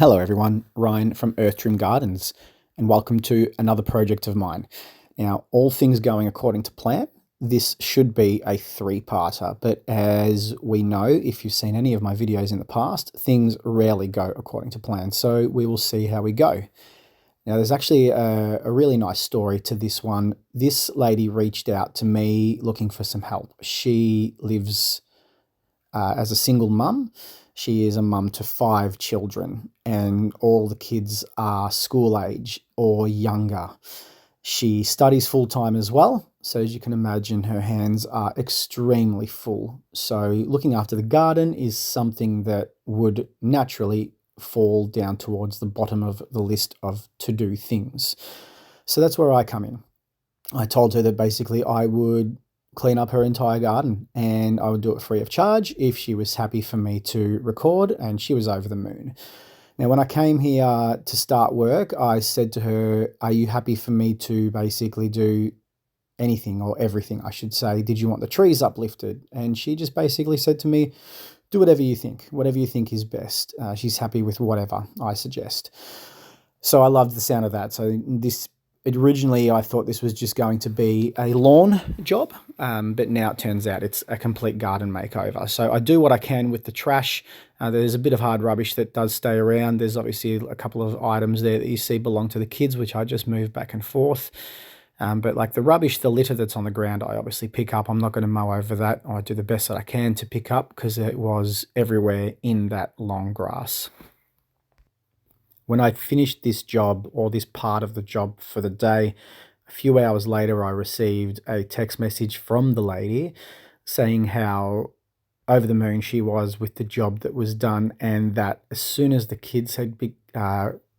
Hello everyone, Ryan from Earth Trim Gardens, and welcome to another project of mine. Now, all things going according to plan, this should be a three-parter, but as we know, if you've seen any of my videos in the past, things rarely go according to plan, so we will see how we go. Now, there's actually a really nice story to this one. This lady reached out to me looking for some help. She lives as a single mum. She is a mum to 5 children, and all the kids are school age or younger. She studies full time as well, so as you can imagine, her hands are extremely full. So, looking after the garden is something that would naturally fall down towards the bottom of the list of to do things. So, that's where I come in. I told her that basically I would clean up her entire garden and I would do it free of charge if she was happy for me to record, and she was over the moon. Now, when I came here to start work, I said to her, are you happy for me to basically do anything or everything, I should say? Did you want the trees uplifted? And she just basically said to me, do whatever you think is best. She's happy with whatever I suggest. So I loved the sound of that. So originally I thought this was just going to be a lawn job, but now it turns out it's a complete garden makeover. So I do what I can with the trash. There's a bit of hard rubbish that does stay around. There's obviously a couple of items there that you see belong to the kids, which I just move back and forth. But like the rubbish, the litter that's on the ground, I obviously pick up. I'm not going to mow over that. I do the best that I can to pick up because it was everywhere in that long grass. When I finished this job, or this part of the job for the day, a few hours later, I received a text message from the lady saying how over the moon she was with the job that was done, and that as soon as the kids had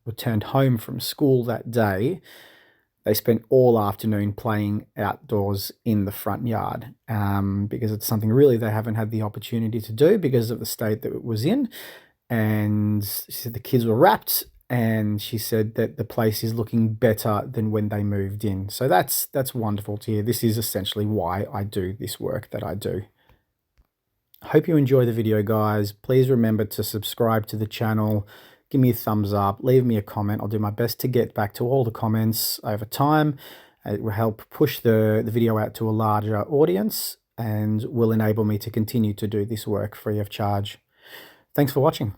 returned home from school that day, they spent all afternoon playing outdoors in the front yard, because it's something really they haven't had the opportunity to do because of the state that it was in. And she said the kids were wrapped, and she said that the place is looking better than when they moved in. So that's wonderful to hear. This is essentially why I do this work that I do. I hope you enjoy the video, guys. Please remember to subscribe to the channel, give me a thumbs up, leave me a comment. I'll do my best to get back to all the comments over time. It will help push the video out to a larger audience and will enable me to continue to do this work free of charge. Thanks for watching.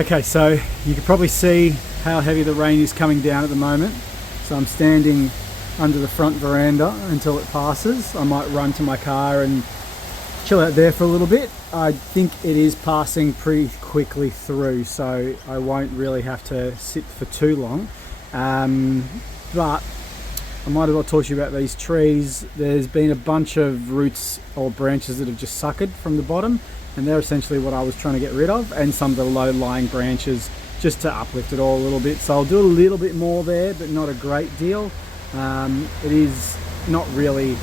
Okay, so you can probably see how heavy the rain is coming down at the moment. So I'm standing under the front veranda until it passes. I might run to my car and chill out there for a little bit. I think it is passing pretty quickly through, so I won't really have to sit for too long. But I might as well talk to you about these trees. There's been a bunch of roots or branches that have just suckered from the bottom, and they're essentially what I was trying to get rid of, and some of the low-lying branches just to uplift it all a little bit. So I'll do a little bit more there, but not a great deal. It is not really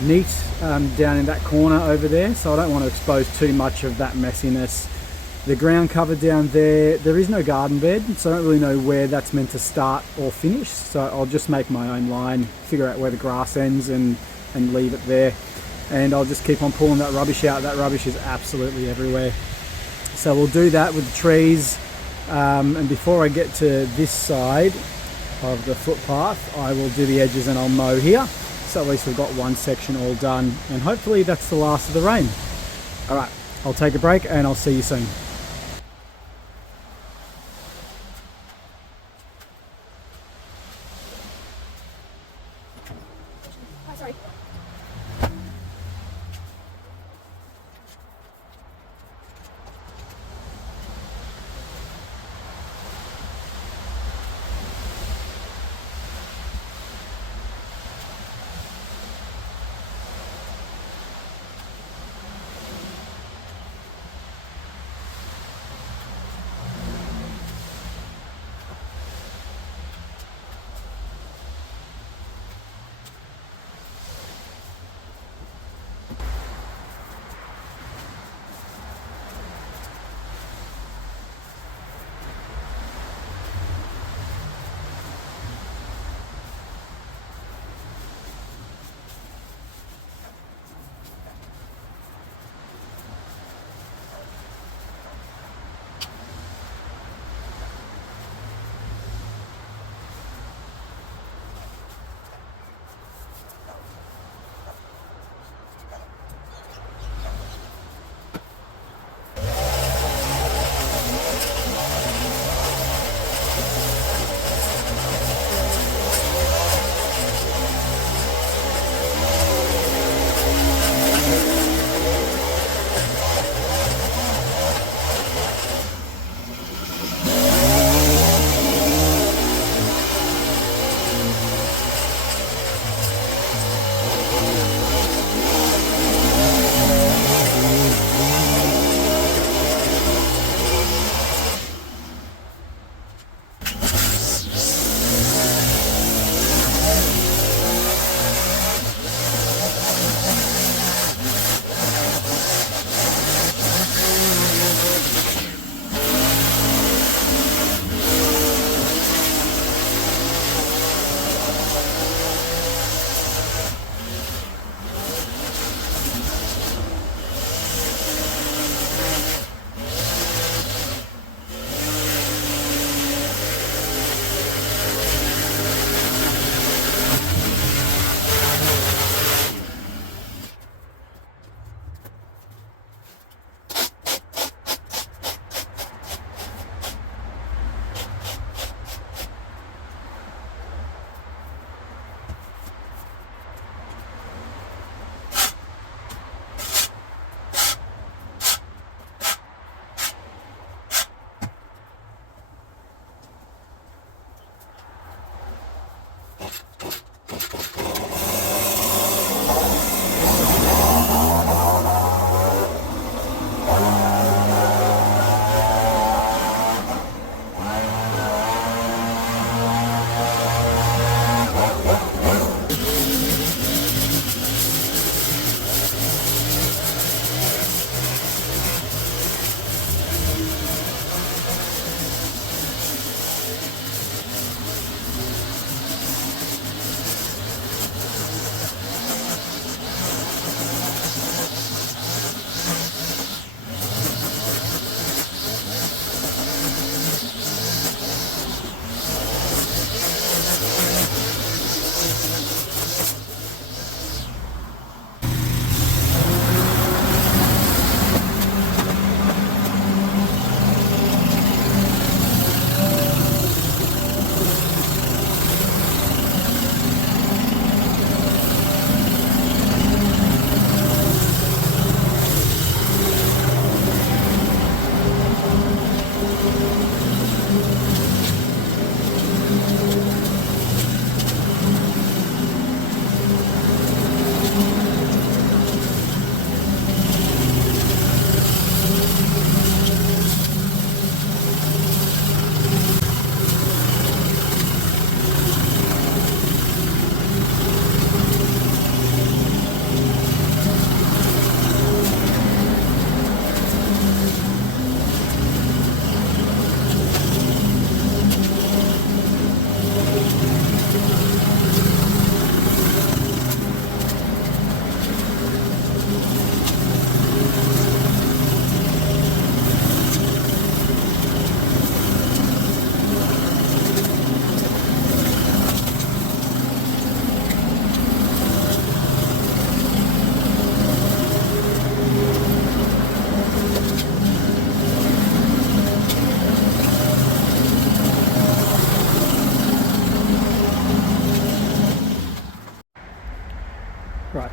neat down in that corner over there, so I don't want to expose too much of that messiness. The ground cover down there, there is no garden bed, so I don't really know where that's meant to start or finish, so I'll just make my own line, figure out where the grass ends and leave it there, and I'll just keep on pulling that rubbish out. That rubbish is absolutely everywhere. So we'll do that with the trees, and before I get to this side of the footpath, I will do the edges and I'll mow here. So at least we've got one section all done, and hopefully that's the last of the rain. All right, I'll take a break and I'll see you soon.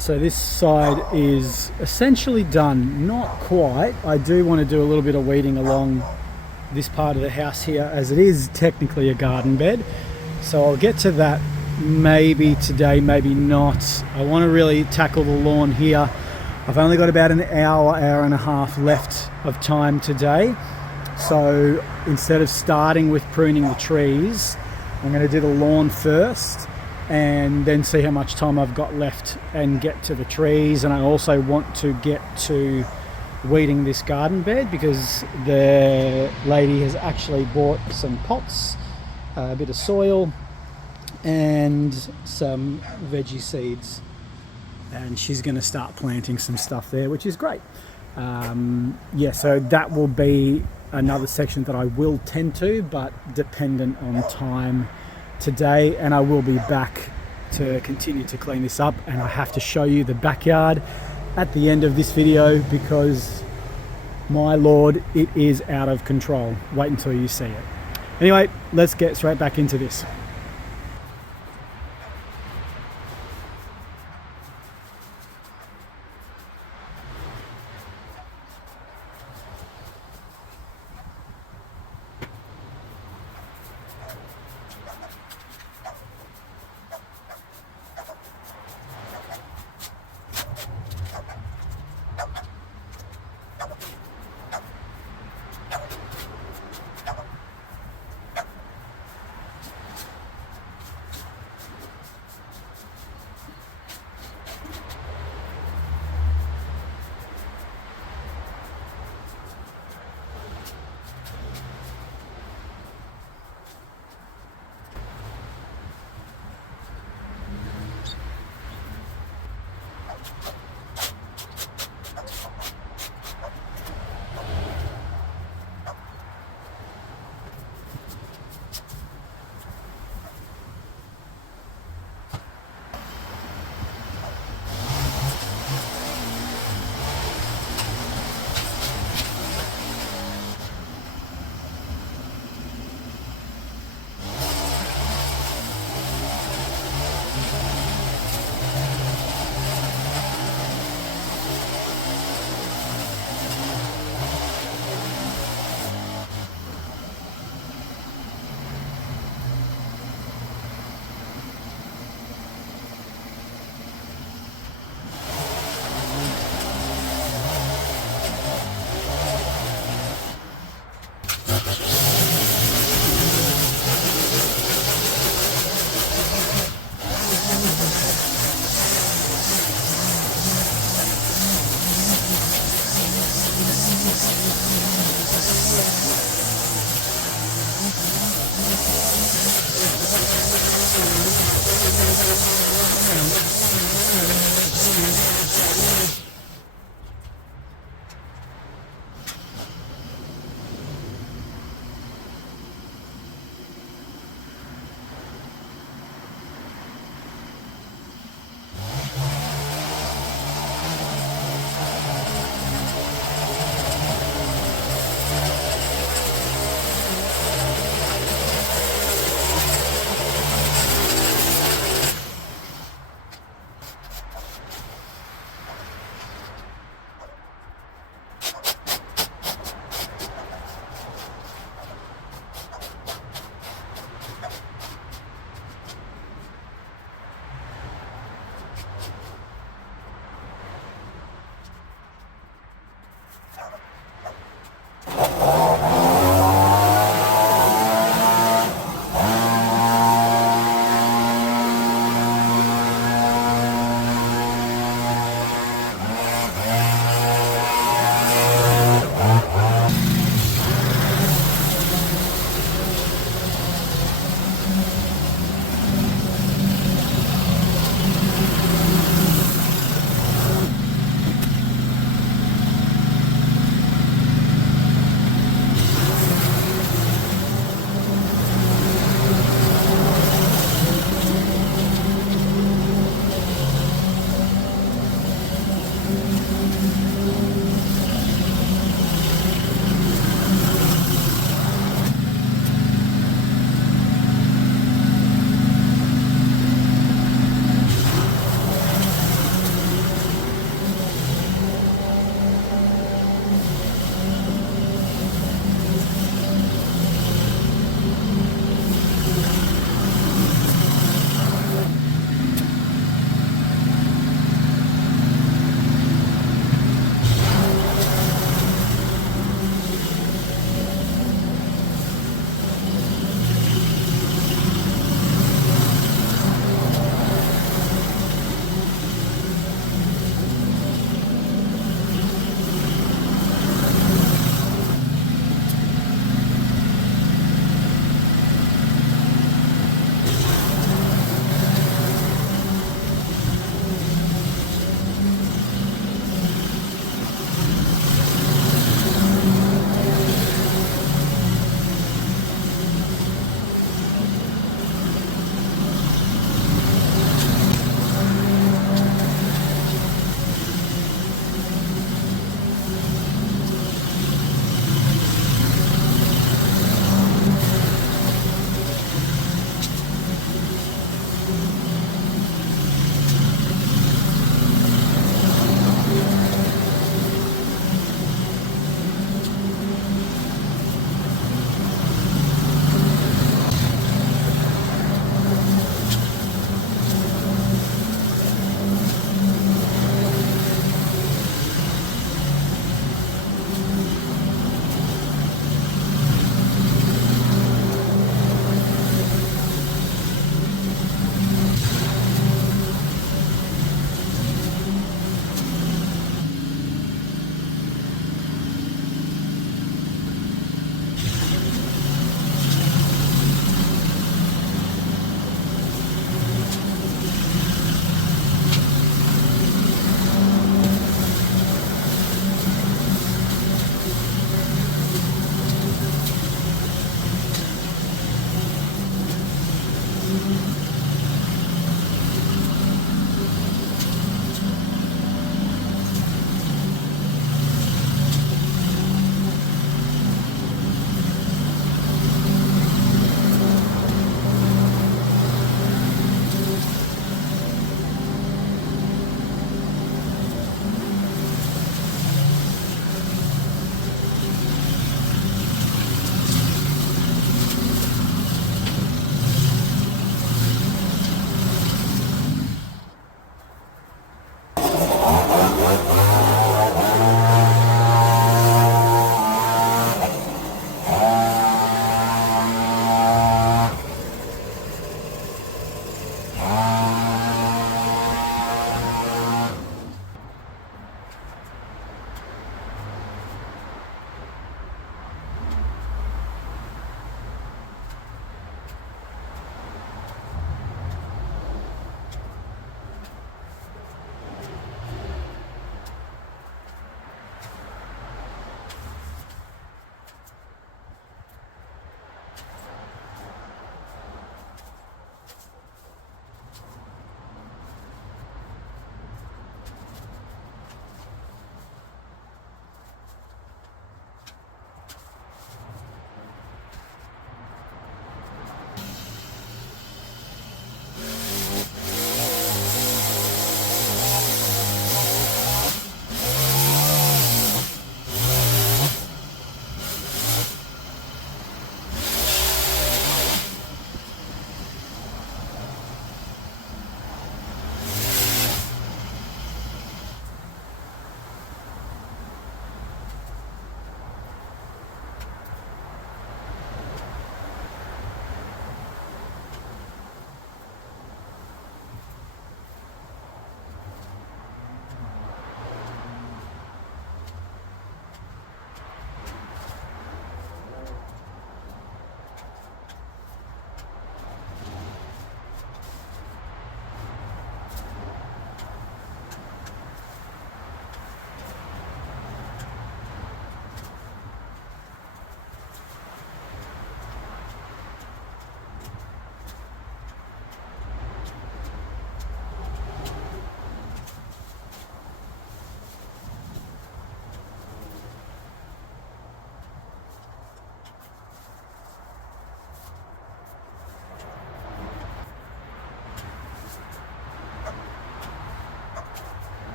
So this side is essentially done, not quite. I do want to do a little bit of weeding along this part of the house here, as it is technically a garden bed. So I'll get to that maybe today, maybe not. I want to really tackle the lawn here. I've only got about an hour and a half left of time today. So instead of starting with pruning the trees, I'm going to do the lawn first and then see how much time I've got left and get to the trees. And I also want to get to weeding this garden bed because the lady has actually bought some pots, a bit of soil and some veggie seeds, and she's going to start planting some stuff there, which is great. Yeah, so that will be another section that I will tend to, but dependent on time today, and I will be back to continue to clean this up. And I have to show you the backyard at the end of this video because, my lord, it is out of control. Wait until you see it. Anyway, let's get straight back into this.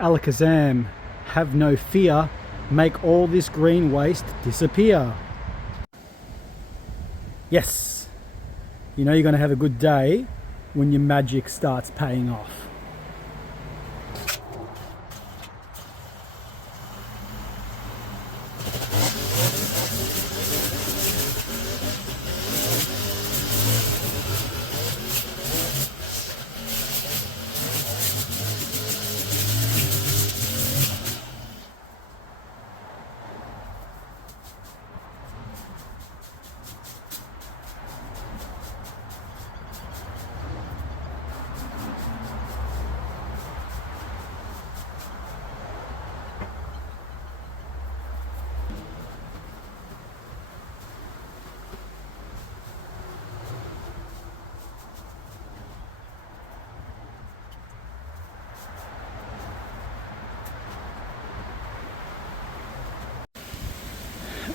Alakazam, have no fear, make all this green waste disappear. Yes, you know you're going to have a good day when your magic starts paying off.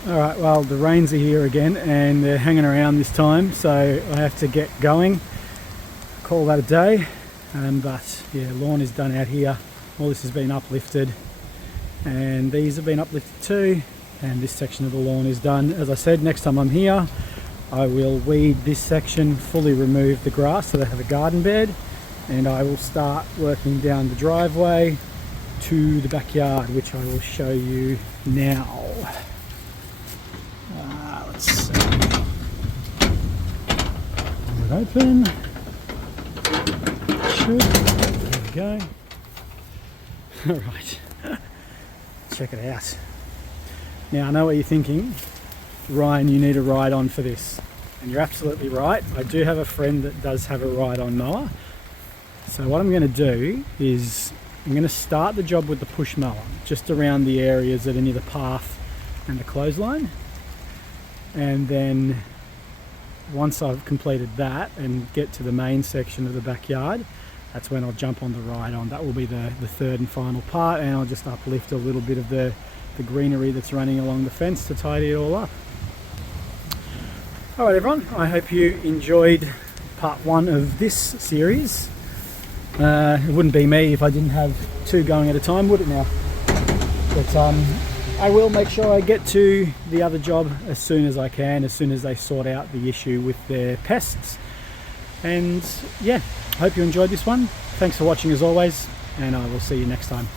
Alright, well the rains are here again and they're hanging around this time, so I have to get going, call that a day. But yeah, lawn is done out here. All this has been uplifted and these have been uplifted too, and this section of the lawn is done. As I said, next time I'm here I will weed this section, fully remove the grass so they have a garden bed, and I will start working down the driveway to the backyard, which I will show you now. Let's see. Leave it open. Should. There we go. Alright. Check it out. Now I know what you're thinking. Ryan, you need a ride-on for this. And you're absolutely right. I do have a friend that does have a ride-on mower. So what I'm going to do is I'm going to start the job with the push mower, just around the areas that are near the path and the clothesline. and then once I've completed that and get to the main section of the backyard, that's when I'll jump on the ride on. That will be the third and final part, and I'll just uplift a little bit of the greenery that's running along the fence to tidy it all up. Alright everyone, I hope you enjoyed part 1 of this series. It wouldn't be me if I didn't have 2 going at a time, would it now? But I will make sure I get to the other job as soon as I can, as soon as they sort out the issue with their pests. And yeah, hope you enjoyed this one. Thanks for watching as always, and I will see you next time.